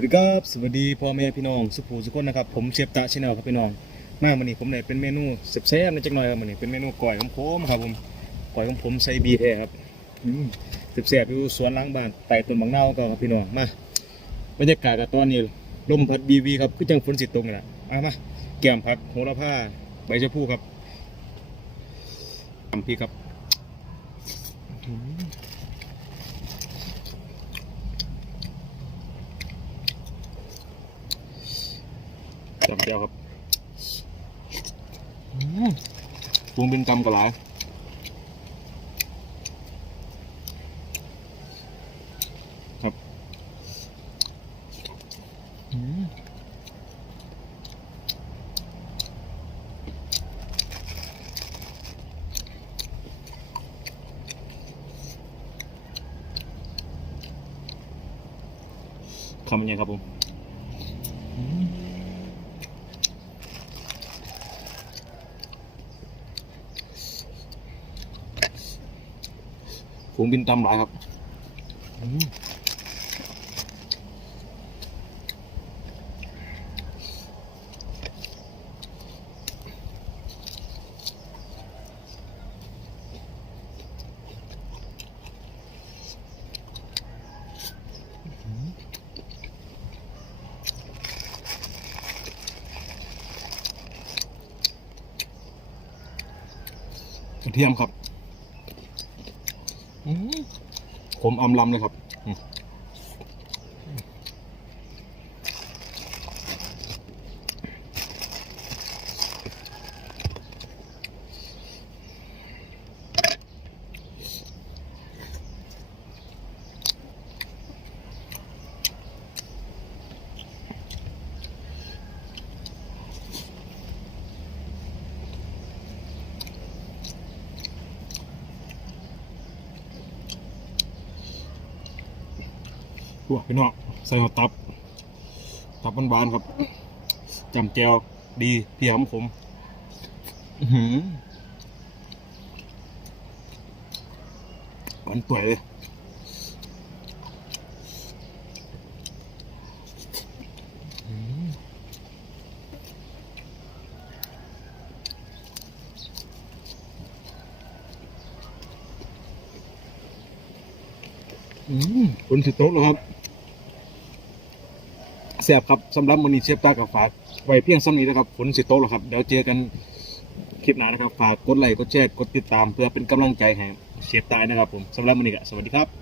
วัสดีครับสวัสดีพ่อแม่พี่น้องสุภูสุคนนะครับผมเชฟตะชแนลครับพี่น้องมาวันนี้ผมได้เป็นเมนูแซ่บๆในจักหน่อยครับวันนี้เป็นเมนูก่อยของผมครับผมก่อยของผมใส่บีแท้ครับอืมแซ่บๆอยู่สวนล้างบ้านใต้ต้นบางเนาวก็ครับพี่น้องมาบรรยากาศกับตอนนี้ลมพัดบีวีครับคือจังฝนสิตกนี่แหละมามาแก้มผักโหระพาใบชะพูครับทำพี่ครับ จำเจ้าครับปรุงเป็นกำกระหลายครับอืมคำยังไงครับผม ฝูงบินตำหลายครับอืมกระเทียมครับอืม ผมอำลำเลยครับ วกพี่น้องใส่หัวตับ ตับบานๆครับจำแจวดีเพียมผมอื้อหือหวานต่วยเลยอื้ออืมคนสิโต๊ะแล้วครับ ซ่บครับสำหรับมันนี้เชฟตากับฝากไว้เพียงซ้ำนี้นะครับฝนสิโตกแล้วครับเดี๋ยวเจอกันคลิปหน้านะครับฝากกดไลค์กดแชร์กดติดตาม เพื่อเป็นกำลังใจให้เชฟตายนะครับผมสำหรับมันนี้ก็สวัสดีครับ